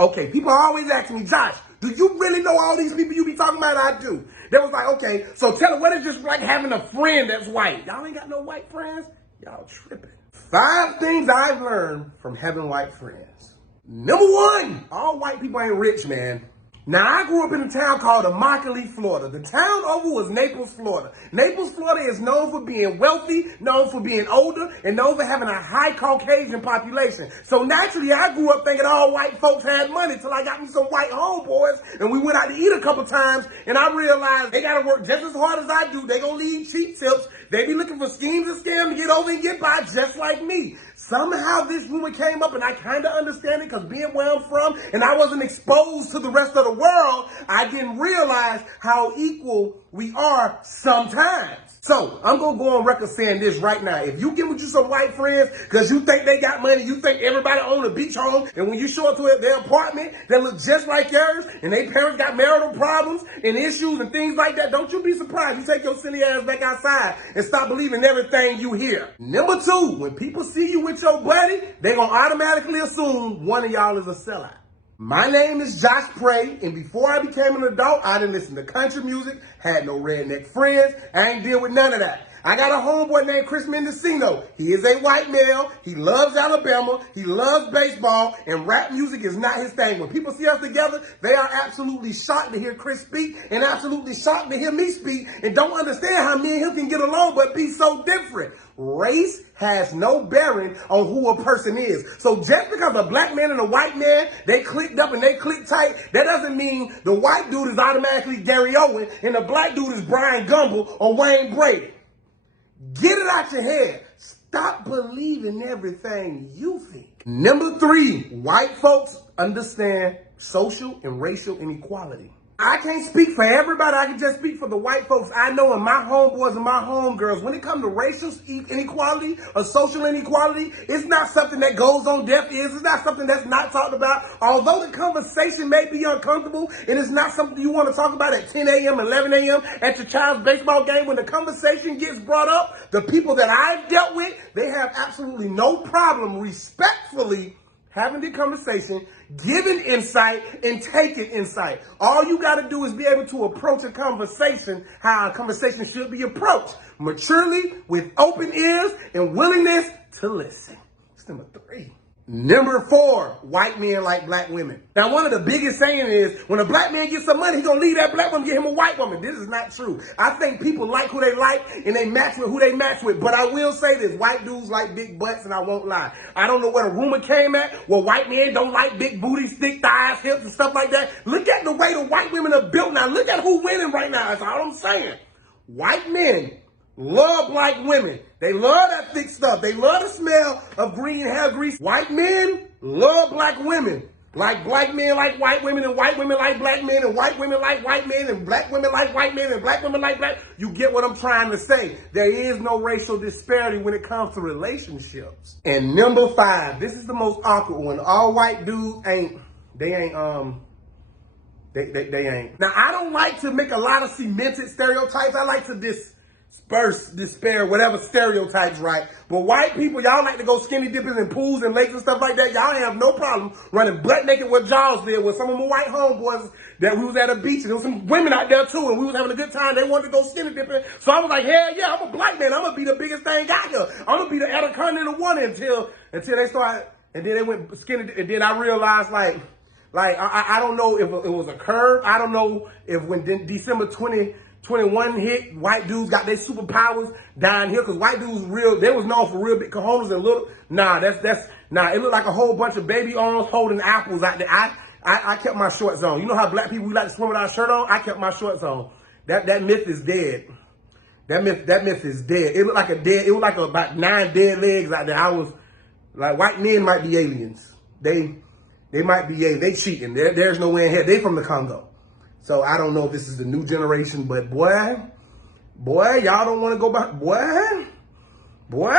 Okay, people always ask me, Josh, do you really know all these people you be talking about? I do. They was like, okay, so tell her, what is just like having a friend that's white? Y'all ain't got no white friends? Y'all tripping. 5 things I've learned from having white friends. Number 1, all white people ain't rich, man. Now, I grew up in a town called Immokalee, Florida. The town over was Naples, Florida. Naples, Florida is known for being wealthy, known for being older, and known for having a high Caucasian population. So naturally, I grew up thinking all white folks had money till I got me some white homeboys, and we went out to eat a couple times, and I realized they gotta work just as hard as I do. They gonna leave cheap tips. They be looking for schemes and scams to get over and get by just like me. Somehow this rumor came up, and I kind of understand it because being where I'm from and I wasn't exposed to the rest of the world, I didn't realize how equal we are sometimes. So I'm going to go on record saying this right now. If you get with you some white friends because you think they got money, you think everybody own a beach home, and when you show up to their apartment that look just like yours, and their parents got marital problems and issues and things like that, don't you be surprised. You take your silly ass back outside and stop believing everything you hear. Number 2, when people see you with your buddy, they going to automatically assume one of y'all is a sellout. My name is Josh Prey, and before I became an adult, I didn't listen to country music, had no redneck friends, I ain't deal with none of that. I got a homeboy named Chris Mendocino. He is a white male, he loves Alabama, he loves baseball, and rap music is not his thing. When people see us together, they are absolutely shocked to hear Chris speak, and absolutely shocked to hear me speak, and don't understand how me and him can get along but be so different. Race has no bearing on who a person is. So just because a black man and a white man, they clicked up and they clicked tight, that doesn't mean the white dude is automatically Gary Owen and the black dude is Brian Gumble or Wayne Brady. Get it out your head. Stop believing everything you think. Number 3, white folks understand social and racial inequality. I can't speak for everybody. I can just speak for the white folks I know and my homeboys and my homegirls. When it comes to racial inequality or social inequality, it's not something that goes on deaf ears. It's not something that's not talked about. Although the conversation may be uncomfortable, it is not something you want to talk about at 10 a.m., 11 a.m. at your child's baseball game. When the conversation gets brought up, the people that I've dealt with, they have absolutely no problem respectfully having the conversation, giving insight, and taking insight. All you got to do is be able to approach a conversation how a conversation should be approached. Maturely, with open ears, and willingness to listen. That's number 3. Number 4, white men like black women. Now, one of the biggest saying is, when a black man gets some money, he's going to leave that black woman, get him a white woman. This is not true. I think people like who they like, and they match with who they match with. But I will say this, white dudes like big butts, and I won't lie. I don't know where the rumor came at, where white men don't like big booties, thick thighs, hips, and stuff like that. Look at the way the white women are built now. Look at who's winning right now. That's all I'm saying. White men love black women. They love that thick stuff. They love the smell of green hair grease. White men love black women. Like black men like white women, and white women like black men, and white women like white men, and black women like white men, and black women like black. You get what I'm trying to say. There is no racial disparity when it comes to relationships. And number 5, this is the most awkward one. All white dudes ain't. They ain't. Now, I don't like to make a lot of cemented stereotypes. I like to despair, whatever stereotypes, right? But white people, y'all like to go skinny dipping in pools and lakes and stuff like that. Y'all have no problem running butt naked with Jaws there with some of my white homeboys that we was at a beach, and there was some women out there too, and we was having a good time. They wanted to go skinny dipping. So I was like, hell yeah, I'm a black man. I'm going to be the biggest thing out here. I'm going to be the Anaconda one until they started, and then they went skinny, and then I realized I don't know if it was a curve. I don't know if when December 2021 hit, white dudes got their superpowers down here, because white dudes they was known for real big cojones and little. It looked like a whole bunch of baby arms holding apples out there. I kept my shorts on. You know how black people, we like to swim without a shirt on? I kept my shorts on. That myth is dead. That myth is dead. It was like about 9 dead legs out there. I was like, white men might be aliens. They might be they cheating. There's no way in hell. They from the Congo. So I don't know if this is the new generation, but boy, y'all don't want to go back. Boy.